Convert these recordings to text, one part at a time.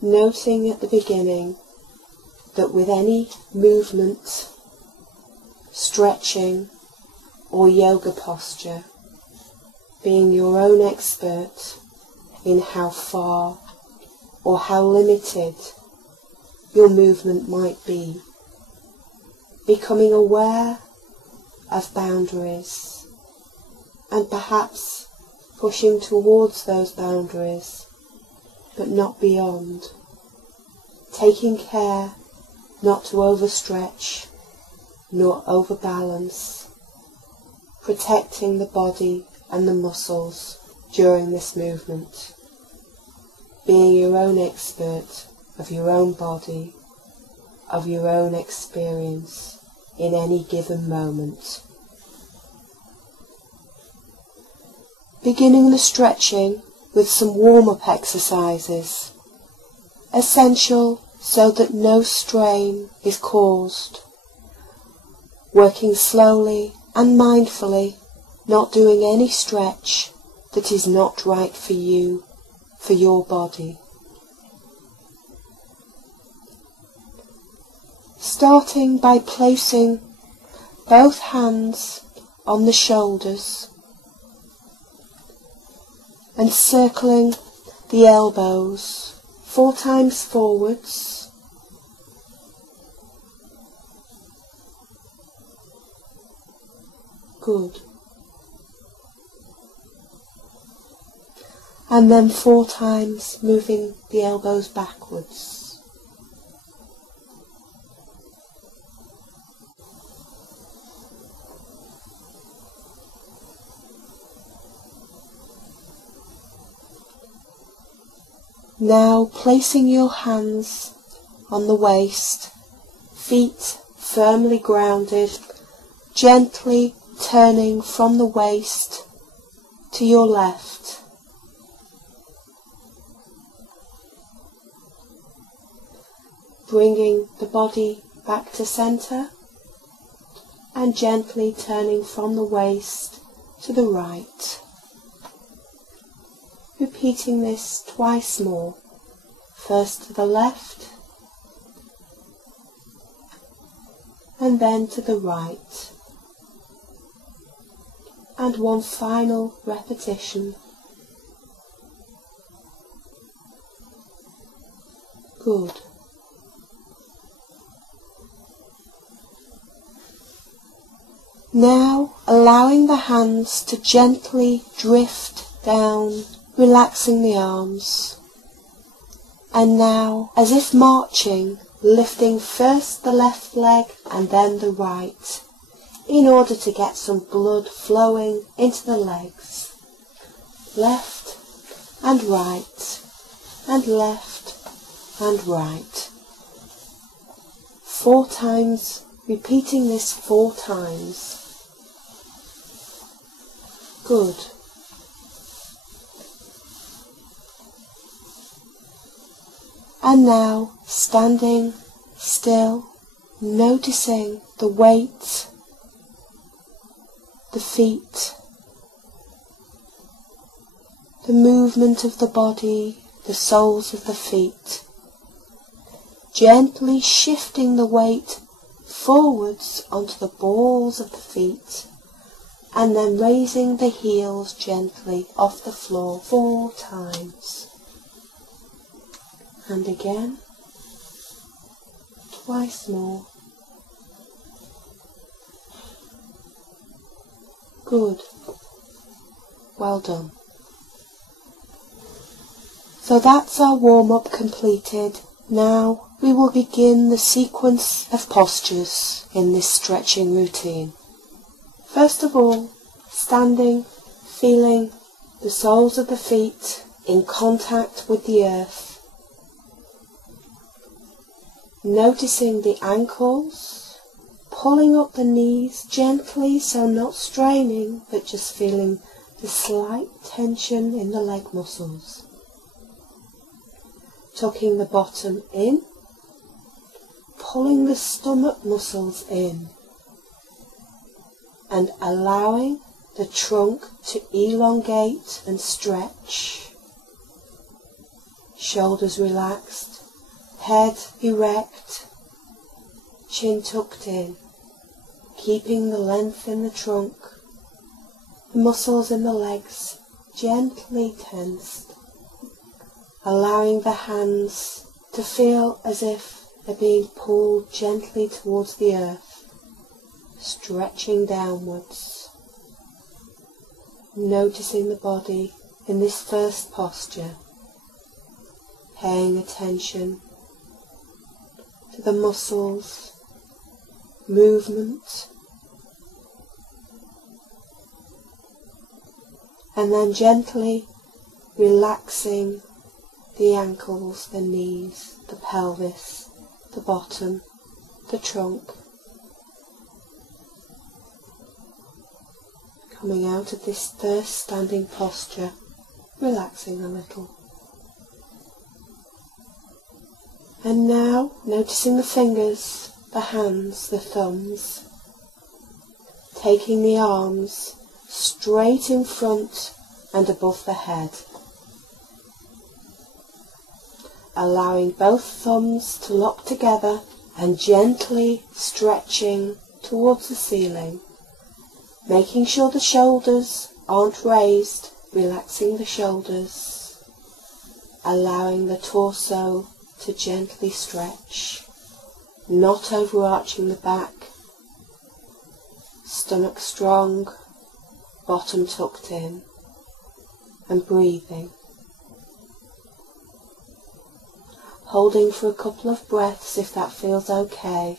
noting at the beginning that with any movement, stretching or yoga posture, being your own expert in how far or how limited your movement might be, becoming aware of boundaries and perhaps pushing towards those boundaries but not beyond, taking care not to overstretch nor overbalance, protecting the body and the muscles during this movement, being your own expert of your own body, of your own experience in any given moment. Beginning the stretching with some warm-up exercises, essential so that no strain is caused, working slowly and mindfully, not doing any stretch that is not right for you, for your body. Starting by placing both hands on the shoulders and circling the elbows 4 times forwards, good, and then 4 times moving the elbows backwards. Now placing your hands on the waist, feet firmly grounded, gently turning from the waist to your left. Bringing the body back to center and gently turning from the waist to the right. Repeating this twice more, first to the left and then to the right, and one final repetition. Good. Now allowing the hands to gently drift down, relaxing the arms, and now, as if marching, lifting first the left leg and then the right, in order to get some blood flowing into the legs. Left and right, and left and right. 4 times, repeating this 4 times. Good. And now, standing still, noticing the weight, the feet, the movement of the body, the soles of the feet, gently shifting the weight forwards onto the balls of the feet, and then raising the heels gently off the floor 4 times. And again, twice more. Good. Well done. So that's our warm-up completed. Now we will begin the sequence of postures in this stretching routine. First of all, standing, feeling the soles of the feet in contact with the earth. Noticing the ankles, pulling up the knees gently, so not straining, but just feeling the slight tension in the leg muscles. Tucking the bottom in, pulling the stomach muscles in, and allowing the trunk to elongate and stretch. shoulders relaxed, head erect, chin tucked in, keeping the length in the trunk, the muscles in the legs gently tensed, allowing the hands to feel as if they're being pulled gently towards the earth, stretching downwards. Noticing the body in this first posture, paying attention to the muscles, movement, and then gently relaxing the ankles, the knees, the pelvis, the bottom, the trunk. Coming out of this first standing posture, relaxing a little. And now noticing the fingers, the hands, the thumbs, taking the arms straight in front and above the head, allowing both thumbs to lock together and gently stretching towards the ceiling, making sure the shoulders aren't raised, relaxing the shoulders, allowing the torso to gently stretch, not overarching the back, stomach strong, bottom tucked in, and breathing. Holding for a couple of breaths if that feels okay,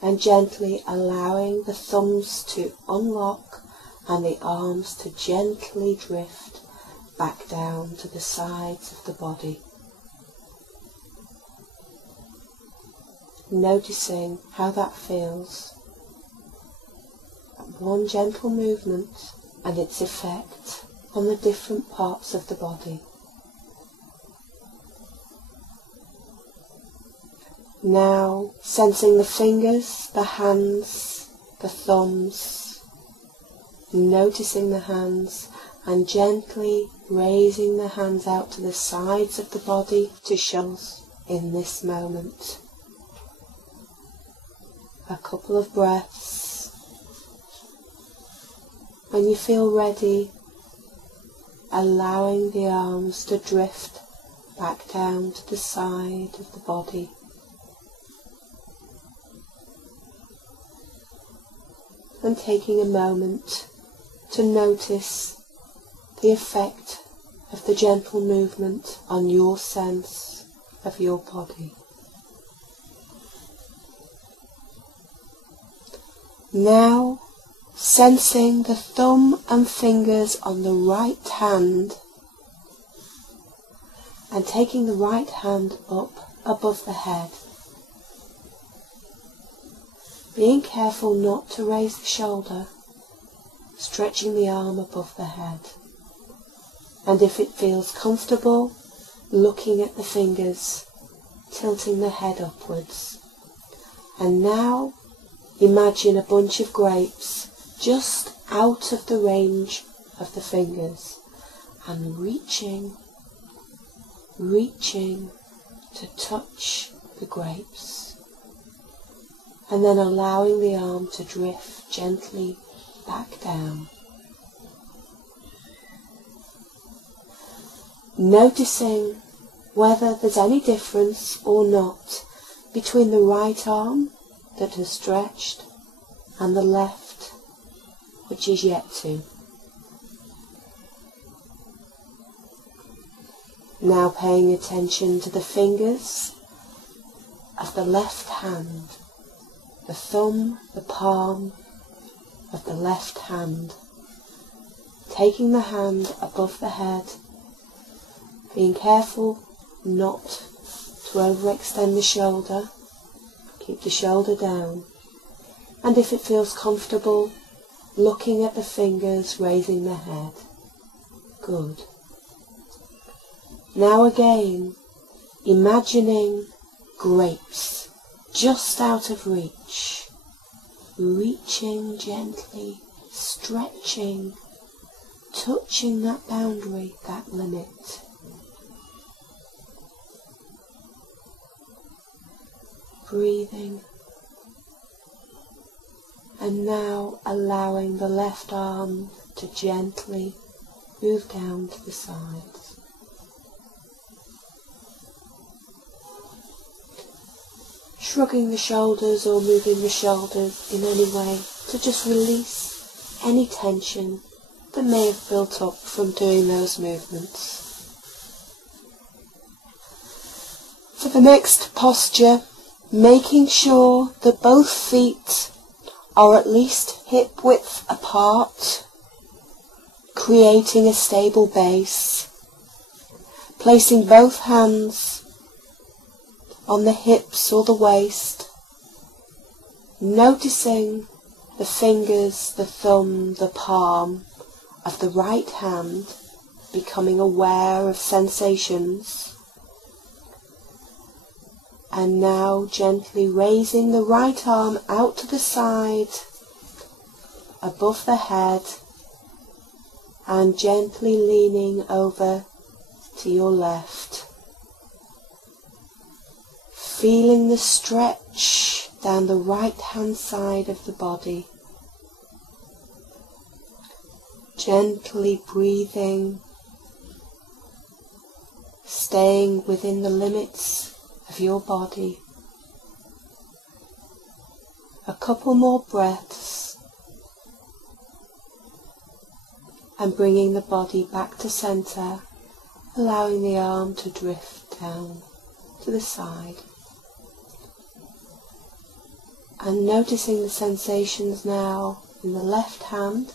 and gently allowing the thumbs to unlock and the arms to gently drift back down to the sides of the body. Noticing how that feels. One gentle movement and its effect on the different parts of the body. Now sensing the fingers, the hands, the thumbs, noticing the hands and gently raising the hands out to the sides of the body to shoulders in this moment. A couple of breaths. When you feel ready, allowing the arms to drift back down to the side of the body. And taking a moment to notice the effect of the gentle movement on your sense of your body. Now, sensing the thumb and fingers on the right hand and taking the right hand up above the head. Being careful not to raise the shoulder, stretching the arm above the head. And if it feels comfortable, looking at the fingers, tilting the head upwards. And now, imagine a bunch of grapes just out of the range of the fingers and reaching to touch the grapes. And then allowing the arm to drift gently back down. Noticing whether there's any difference or not between the right arm that has stretched and the left which is yet to. Now paying attention to the fingers of the left hand, the thumb, the palm of the left hand, taking the hand above the head, being careful not to overextend the shoulder, keep the shoulder down, and if it feels comfortable, looking at the fingers, raising the head. Good. Now again, imagining grapes just out of reach, reaching gently, stretching touching that boundary, that limit. Breathing, and now allowing the left arm to gently move down to the sides. Shrugging the shoulders or moving the shoulders in any way to just release any tension that may have built up from doing those movements. For the next posture, making sure that both feet are at least hip width apart, creating a stable base, placing both hands on the hips or the waist, noticing the fingers, the thumb, the palm of the right hand, becoming aware of sensations. And now gently raising the right arm out to the side, above the head, and gently leaning over to your left. Feeling the stretch down the right hand side of the body. Gently breathing, staying within the limits of your body. A couple more breaths, and bringing the body back to center, allowing the arm to drift down to the side. And noticing the sensations now in the left hand.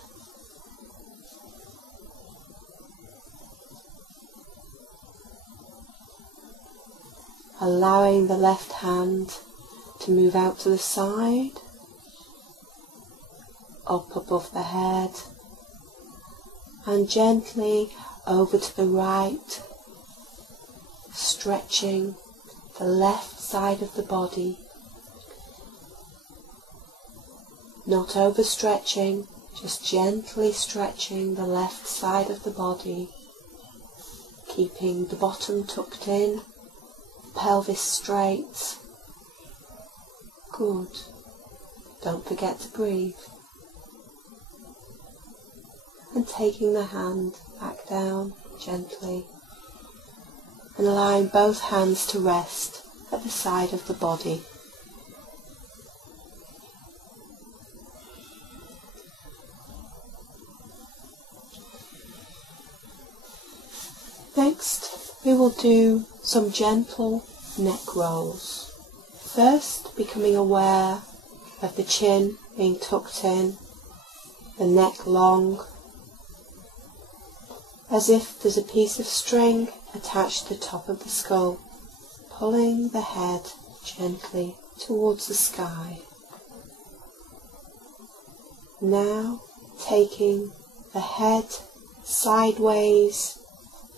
Allowing the left hand to move out to the side, up above the head, and gently over to the right, stretching the left side of the body. Not overstretching, just gently stretching the left side of the body, keeping the bottom tucked in, pelvis straight. Good. Don't forget to breathe. And taking the hand back down gently, and allowing both hands to rest at the side of the body. Next, we will do some gentle neck rolls. First, becoming aware of the chin being tucked in, the neck long, as if there's a piece of string attached to the top of the skull, pulling the head gently towards the sky. Now, taking the head sideways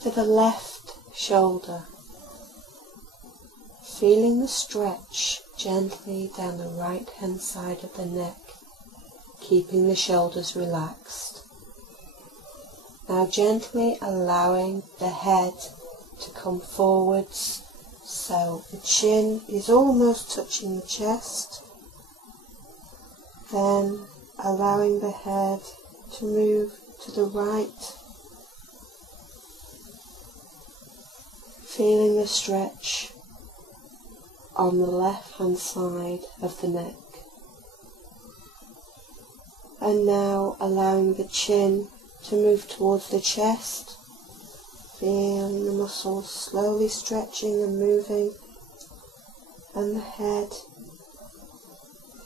to the left shoulder, feeling the stretch gently down the right hand side of the neck, keeping the shoulders relaxed. Now gently allowing the head to come forwards, so the chin is almost touching the chest. Then allowing the head to move to the right, feeling the stretch on the left hand side of the neck. And now allowing the chin to move towards the chest, feeling the muscles slowly stretching and moving, and the head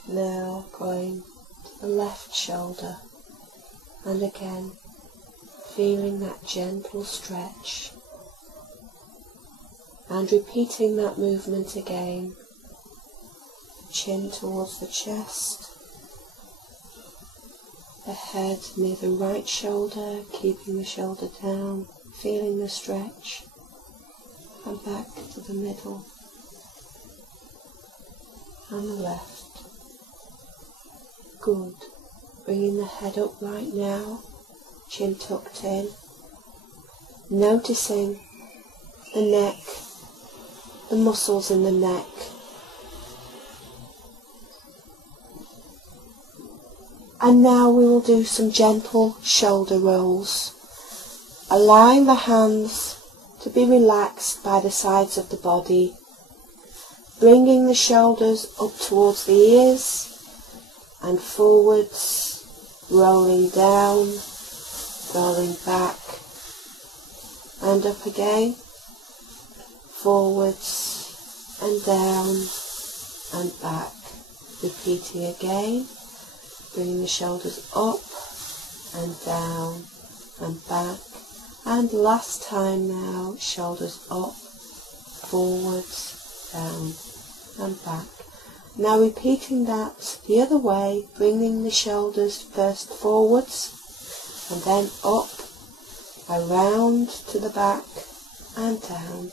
now going to the left shoulder, and again feeling that gentle stretch, and repeating that movement again, chin towards the chest, the head near the right shoulder, keeping the shoulder down, feeling the stretch, and back to the middle and the left. Good. Bringing the head up right now, chin tucked in, noticing the neck, the muscles in the neck. And now we will do some gentle shoulder rolls, allowing the hands to be relaxed by the sides of the body, bringing the shoulders up towards the ears and forwards, rolling down, rolling back and up again, forwards and down and back. Repeating again, bringing the shoulders up and down and back. And last time now, shoulders up, forwards, down and back. Now repeating that the other way, bringing the shoulders first forwards and then up, around to the back and down.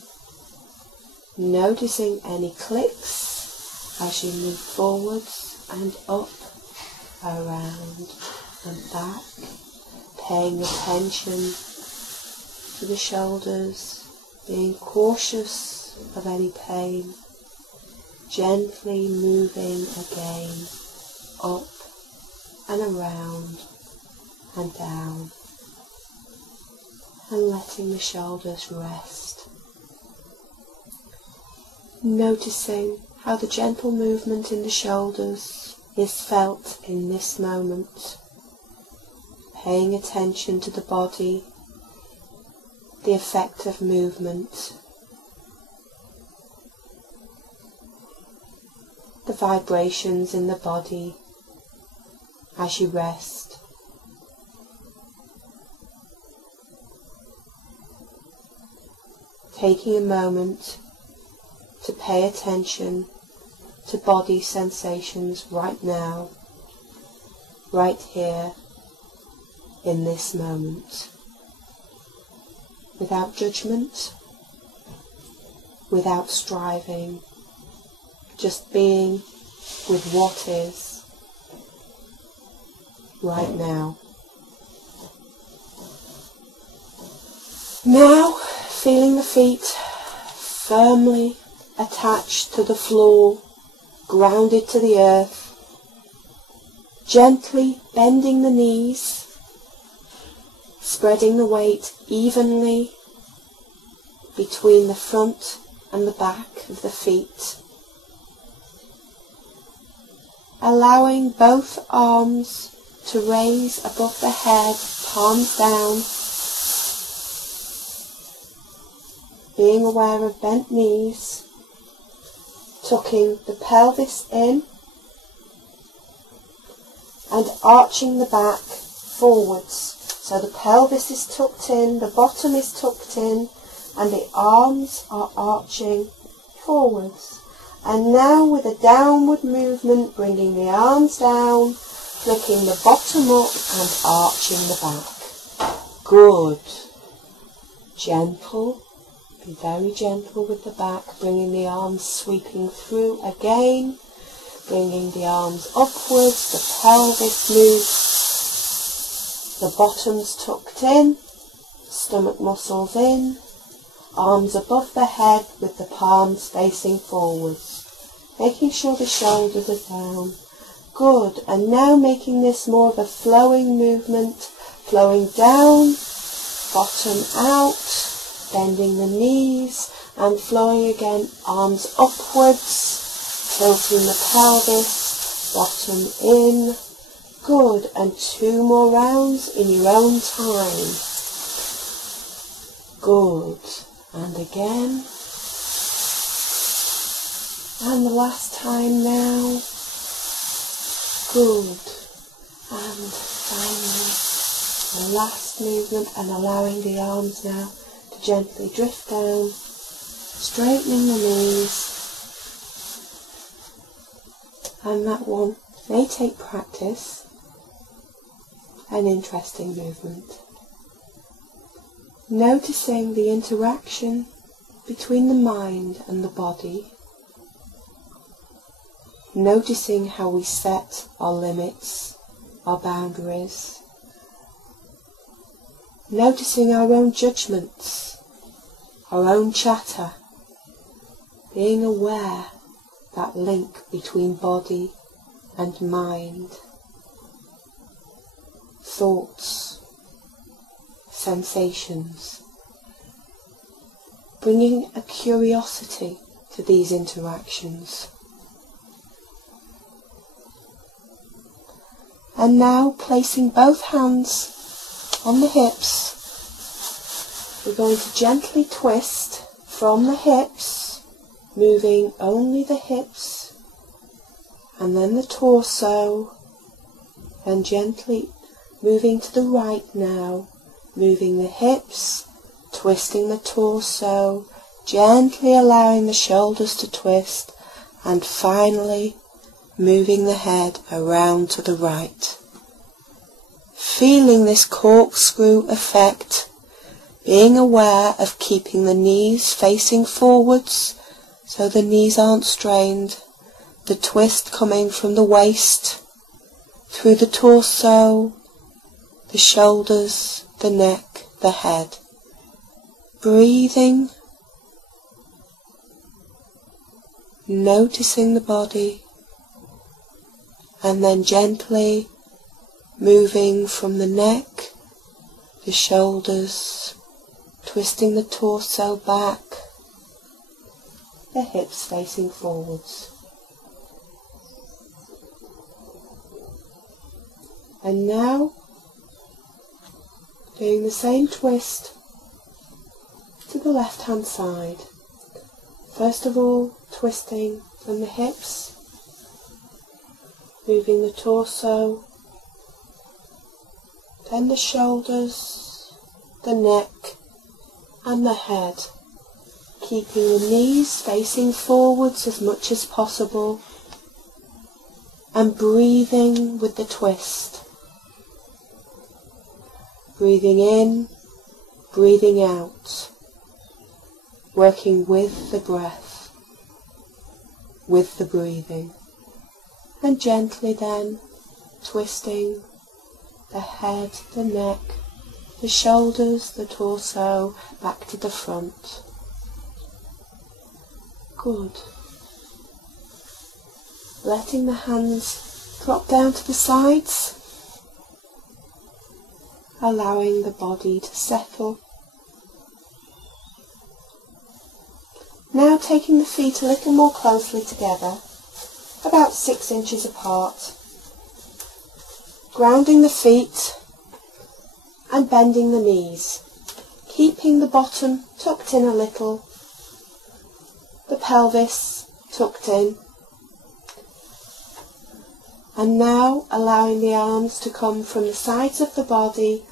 Noticing any clicks as you move forwards and up, around and back, paying attention to the shoulders, being cautious of any pain, gently moving again up and around and down, and letting the shoulders rest. Noticing how the gentle movement in the shoulders is felt in this moment, paying attention to the body, the effect of movement, the vibrations in the body as you rest. Taking a moment to pay attention to body sensations right now, right here, in this moment. Without judgment, without striving, just being with what is right now. Now, feeling the feet firmly attached to the floor, grounded to the earth, gently bending the knees, spreading the weight evenly between the front and the back of the feet, allowing both arms to raise above the head, palms down, being aware of bent knees, tucking the pelvis in and arching the back forwards. So the pelvis is tucked in, the bottom is tucked in, and the arms are arching forwards. And now with a downward movement, bringing the arms down, flicking the bottom up and arching the back. Good. Gentle. Be very gentle with the back, bringing the arms sweeping through again, bringing the arms upwards, the pelvis moves, the bottom's tucked in, stomach muscles in, arms above the head with the palms facing forwards, making sure the shoulders are down. Good. And now making this more of a flowing movement, flowing down, bottom out, bending the knees and flowing again, arms upwards, tilting the pelvis, bottom in. Good. And 2 more rounds in your own time. Good. And again. And the last time now. Good. And finally, the last movement, and allowing the arms now to gently drift down, straightening the knees. And that one may take practice, an interesting movement. Noticing the interaction between the mind and the body. Noticing how we set our limits, our boundaries. noticing our own judgments, our own chatter, being aware that link between body and mind, thoughts, sensations, bringing a curiosity to these interactions. And now placing both hands on the hips, we're going to gently twist from the hips, moving only the hips, and then the torso, and gently moving to the right now, moving the hips, twisting the torso, gently allowing the shoulders to twist, and finally moving the head around to the right. Feeling this corkscrew effect, being aware of keeping the knees facing forwards so the knees aren't strained, the twist coming from the waist, through the torso, the shoulders, the neck, the head. Breathing, noticing the body, and then gently moving from the neck, the shoulders, twisting the torso back, the hips facing forwards. And now, doing the same twist to the left hand side. First of all, twisting from the hips, moving the torso, then the shoulders, the neck and the head, keeping the knees facing forwards as much as possible, and breathing with the twist. Breathing in, breathing out, working with the breath, with the breathing, and gently then twisting the head, the neck, the shoulders, the torso back to the front. Good. Letting the hands drop down to the sides, allowing the body to settle. Now taking the feet a little more closely together, about 6 inches apart, grounding the feet and bending the knees, keeping the bottom tucked in a little, the pelvis tucked in, and now allowing the arms to come from the sides of the body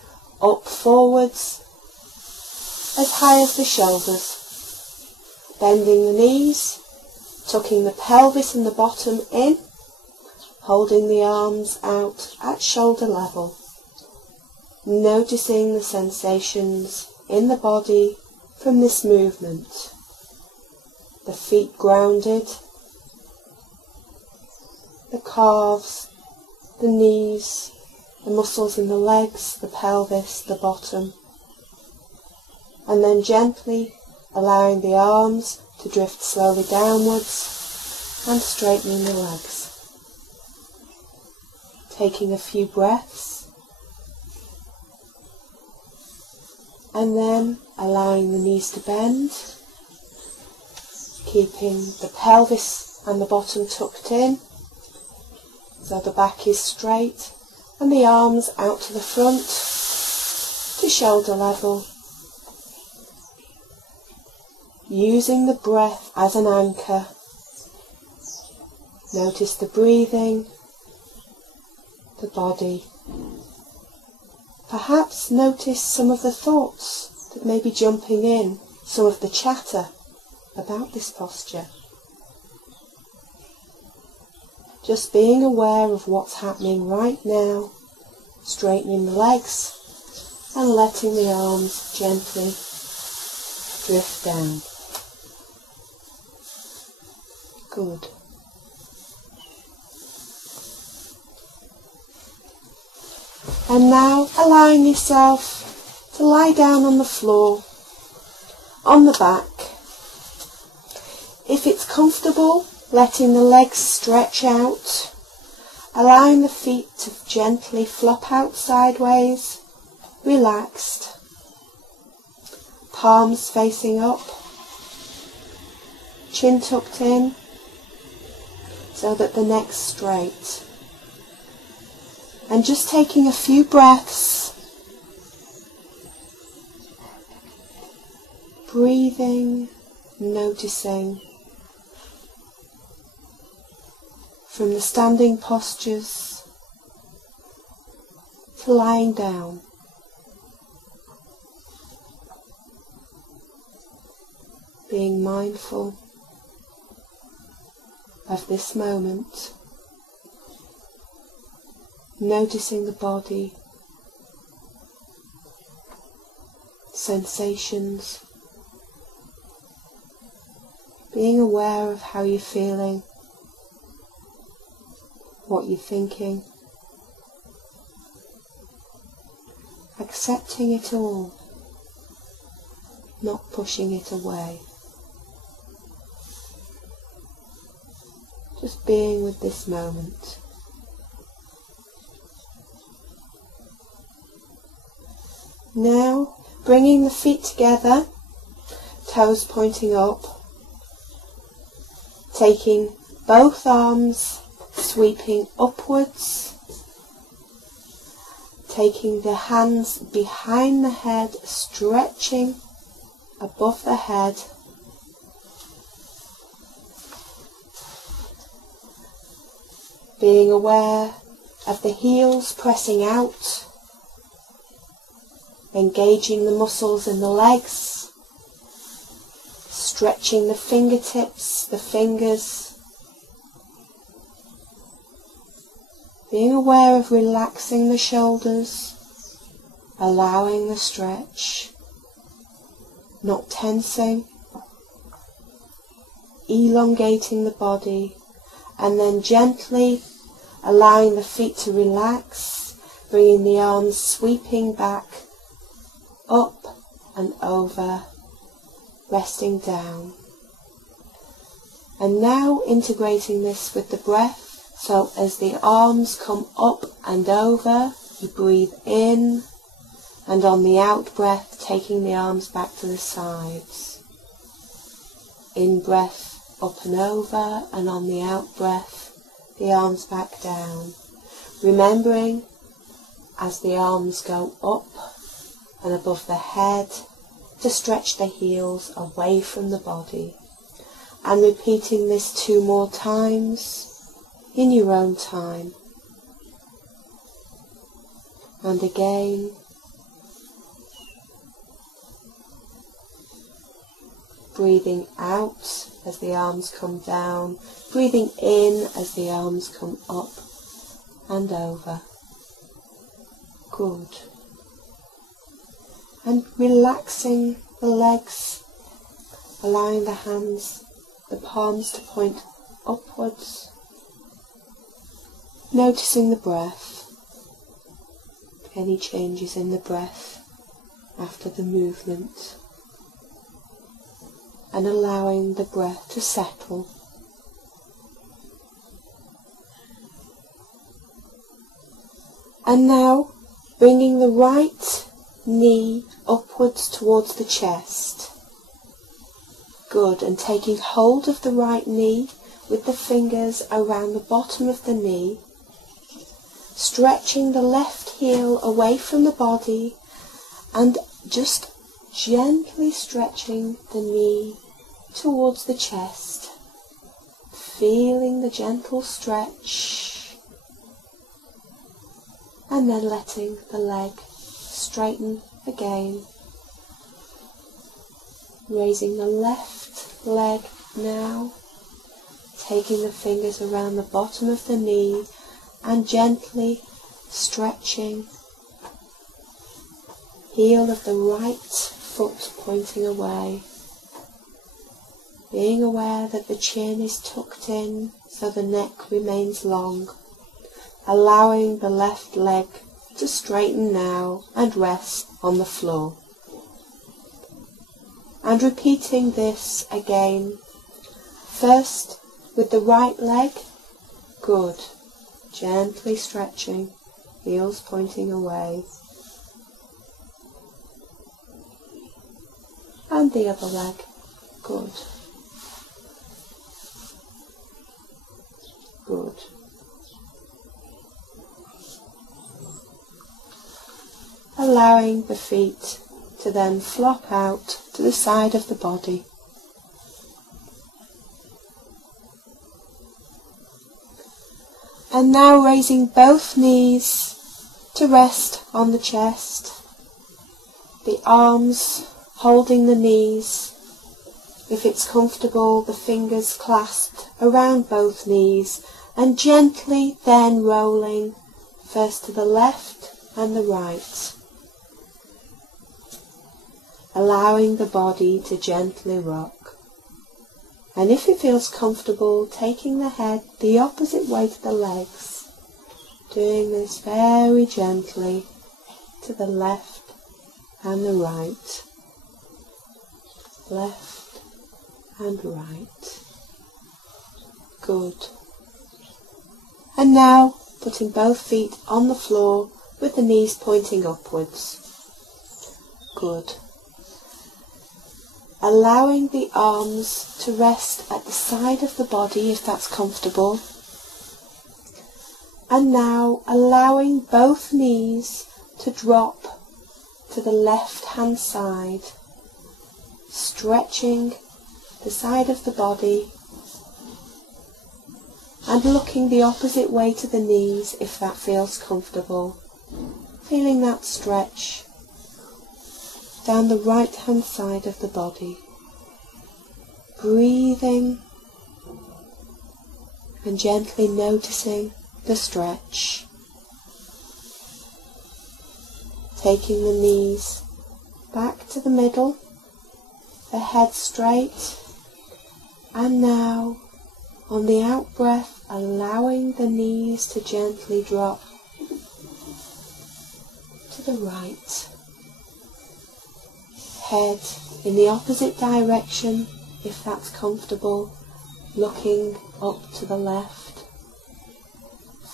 up forwards as high as the shoulders, bending the knees, tucking the pelvis and the bottom in, holding the arms out at shoulder level, noticing the sensations in the body from this movement. The feet grounded, the calves, the knees, the muscles in the legs, the pelvis, the bottom, and then gently allowing the arms to drift slowly downwards and straightening the legs. Taking a few breaths, and then allowing the knees to bend, keeping the pelvis and the bottom tucked in, so the back is straight, and the arms out to the front, to shoulder level, using the breath as an anchor. Notice the breathing, the body. Perhaps notice some of the thoughts that may be jumping in, some of the chatter about this posture. Just being aware of what's happening right now, straightening the legs and letting the arms gently drift down. Good. And now allowing yourself to lie down on the floor, on the back. If it's comfortable, letting the legs stretch out, allowing the feet to gently flop out sideways, relaxed, palms facing up, chin tucked in so that the neck's straight. And just taking a few breaths, breathing, noticing from the standing postures to lying down. Being mindful of this moment, noticing the body, sensations, being aware of how you're feeling, what you're thinking, accepting it all, not pushing it away. Just being with this moment. Now, bringing the feet together, toes pointing up, taking both arms, sweeping upwards, taking the hands behind the head, stretching above the head, being aware of the heels pressing out, engaging the muscles in the legs, stretching the fingertips, the fingers, being aware of relaxing the shoulders, allowing the stretch, not tensing, elongating the body, and then gently allowing the feet to relax, bringing the arms sweeping back, up and over, resting down. And now integrating this with the breath, so as the arms come up and over, you breathe in, and on the out breath, taking the arms back to the sides. In breath, up and over, and on the out breath, the arms back down. Remembering, as the arms go up and above the head, to stretch the heels away from the body. And repeating this 2 more times in your own time. And again. Breathing out as the arms come down, breathing in as the arms come up and over. Good. And relaxing the legs, allowing the hands, the palms to point upwards, noticing the breath, any changes in the breath after the movement, and allowing the breath to settle. And now bringing the right knee upwards towards the chest. Good, and taking hold of the right knee with the fingers around the bottom of the knee, stretching the left heel away from the body and just gently stretching the knee towards the chest, feeling the gentle stretch, and then letting the leg straighten again, raising the left leg now, taking the fingers around the bottom of the knee and gently stretching, heel of the right foot pointing away, being aware that the chin is tucked in so the neck remains long, allowing the left leg to straighten now and rest on the floor. And repeating this again, first with the right leg, good, gently stretching, heels pointing away, and the other leg, good, good. Allowing the feet to then flop out to the side of the body. And now raising both knees to rest on the chest, the arms holding the knees, if it's comfortable the fingers clasped around both knees, and gently then rolling first to the left and the right, allowing the body to gently rock. And if it feels comfortable, taking the head the opposite way to the legs, doing this very gently to the left and the right, left and right. Good. And now putting both feet on the floor with the knees pointing upwards. Good. Allowing the arms to rest at the side of the body if that's comfortable. And now allowing both knees to drop to the left hand side, stretching the side of the body and looking the opposite way to the knees if that feels comfortable. Feeling that stretch down the right hand side of the body. Breathing and gently noticing the stretch. Taking the knees back to the middle, the head straight, and now on the out breath allowing the knees to gently drop to the right. Head in the opposite direction if that's comfortable, looking up to the left,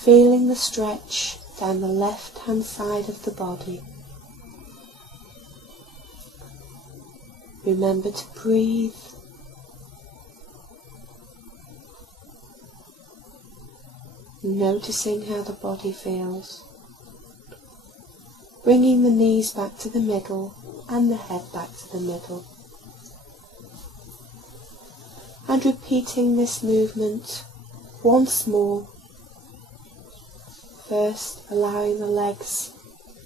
feeling the stretch down the left hand side of the body. Remember to breathe, noticing how the body feels, bringing the knees back to the middle and the head back to the middle, and repeating this movement once more, first allowing the legs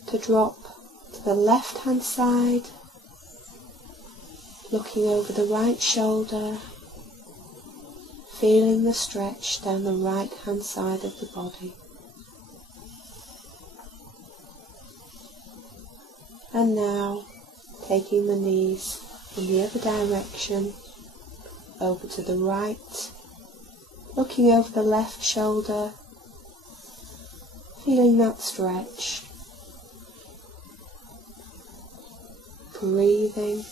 to drop to the left hand side, looking over the right shoulder, feeling the stretch down the right hand side of the body. And now taking the knees in the other direction, over to the right, looking over the left shoulder, feeling that stretch, breathing,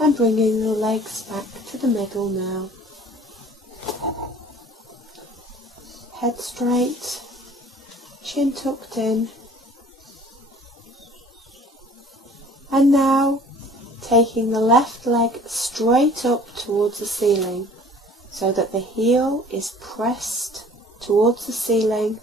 and bringing the legs back to the middle now. Head straight, chin tucked in, and now taking the left leg straight up towards the ceiling so that the heel is pressed towards the ceiling.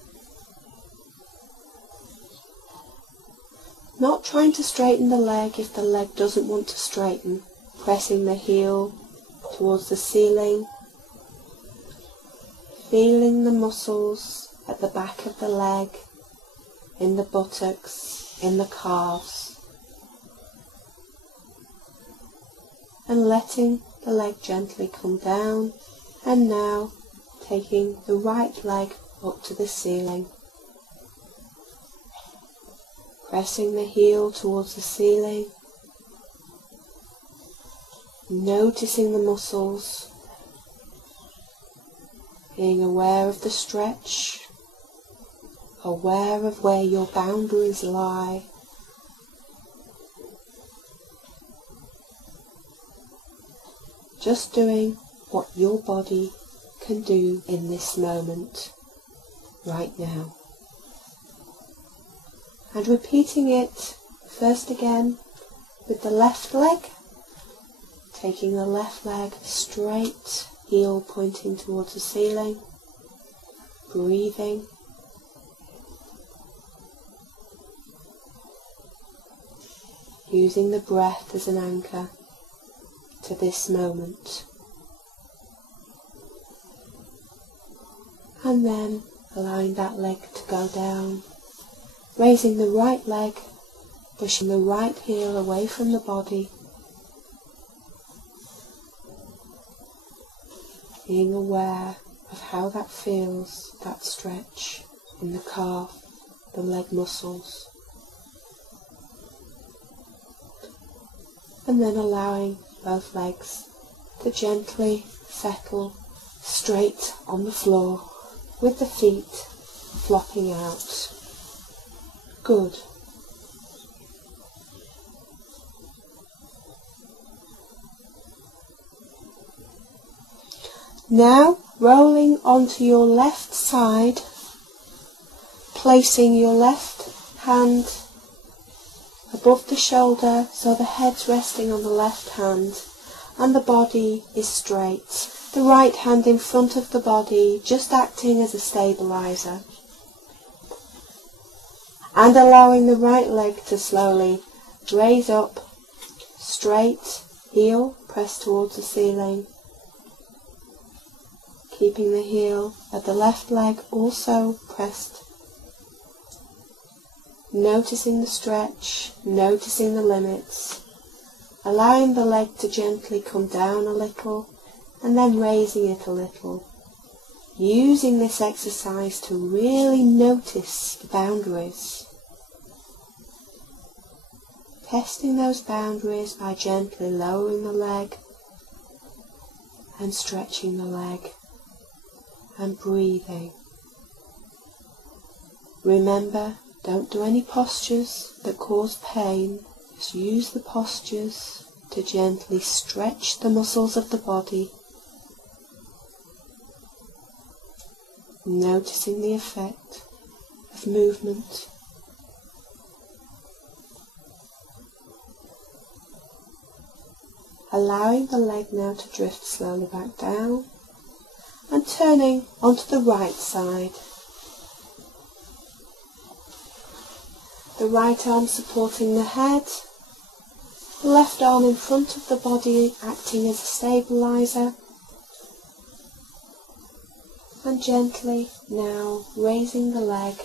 Not trying to straighten the leg if the leg doesn't want to straighten, pressing the heel towards the ceiling, feeling the muscles at the back of the leg, in the buttocks, in the calves, and letting the leg gently come down, and now taking the right leg up to the ceiling, pressing the heel towards the ceiling, noticing the muscles, being aware of the stretch, aware of where your boundaries lie. Just doing what your body can do in this moment, right now. And repeating it first again with the left leg, taking the left leg straight, heel pointing towards the ceiling, breathing. Using the breath as an anchor to this moment. And then allowing that leg to go down, raising the right leg, pushing the right heel away from the body, being aware of how that feels, that stretch in the calf, the leg muscles. And then allowing both legs to gently settle straight on the floor with the feet flopping out. Good. Now rolling onto your left side, placing your left hand above the shoulder so the head's resting on the left hand and the body is straight. The right hand in front of the body, just acting as a stabilizer. And allowing the right leg to slowly raise up, straight, heel pressed towards the ceiling. Keeping the heel of the left leg also pressed. Noticing the stretch, noticing the limits. Allowing the leg to gently come down a little and then raising it a little. Using this exercise to really notice the boundaries. Testing those boundaries by gently lowering the leg and stretching the leg and breathing. Remember, don't do any postures that cause pain. Just use the postures to gently stretch the muscles of the body. Noticing the effect of movement. Allowing the leg now to drift slowly back down and turning onto the right side. The right arm supporting the head, the left arm in front of the body acting as a stabilizer, and gently now raising the leg,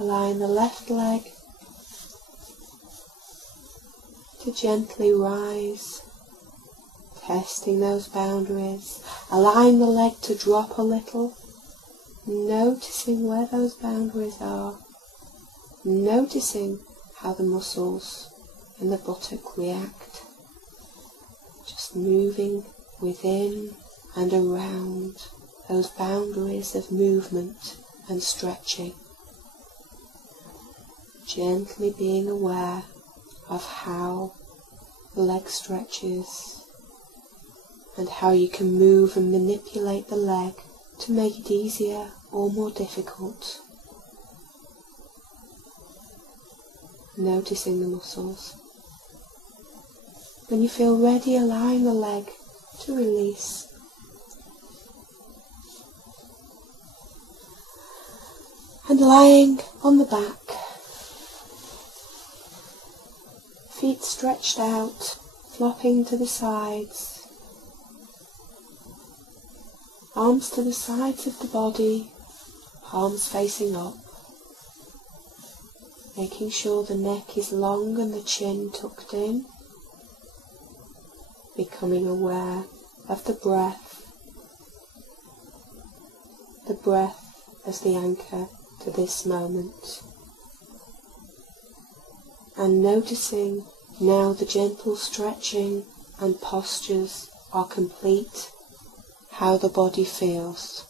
allowing the left leg to gently rise, testing those boundaries, allowing the leg to drop a little, noticing where those boundaries are, noticing how the muscles in the buttock react, just moving within and around those boundaries of movement and stretching, gently being aware of how the leg stretches and how you can move and manipulate the leg to make it easier or more difficult. Noticing the muscles. When you feel ready, allowing the leg to release. And lying on the back, feet stretched out, flopping to the sides. Arms to the sides of the body, palms facing up, making sure the neck is long and the chin tucked in, becoming aware of the breath as the anchor to this moment, and noticing now the gentle stretching and postures are complete. how the body feels,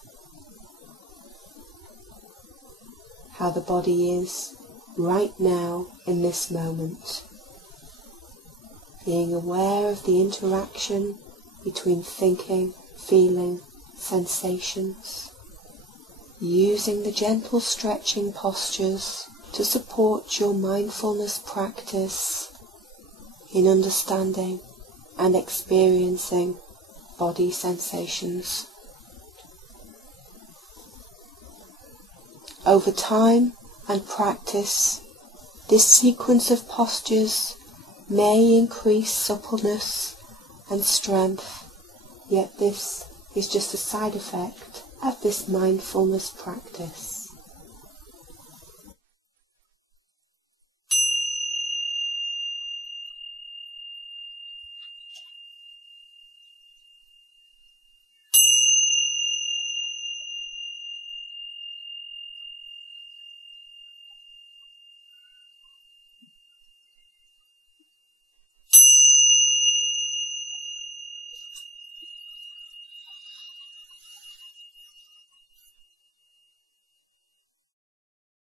how the body is right now in this moment. Being aware of the interaction between thinking, feeling, sensations, using the gentle stretching postures to support your mindfulness practice in understanding and experiencing body sensations. Over time and practice, this sequence of postures may increase suppleness and strength, yet this is just a side effect of this mindfulness practice.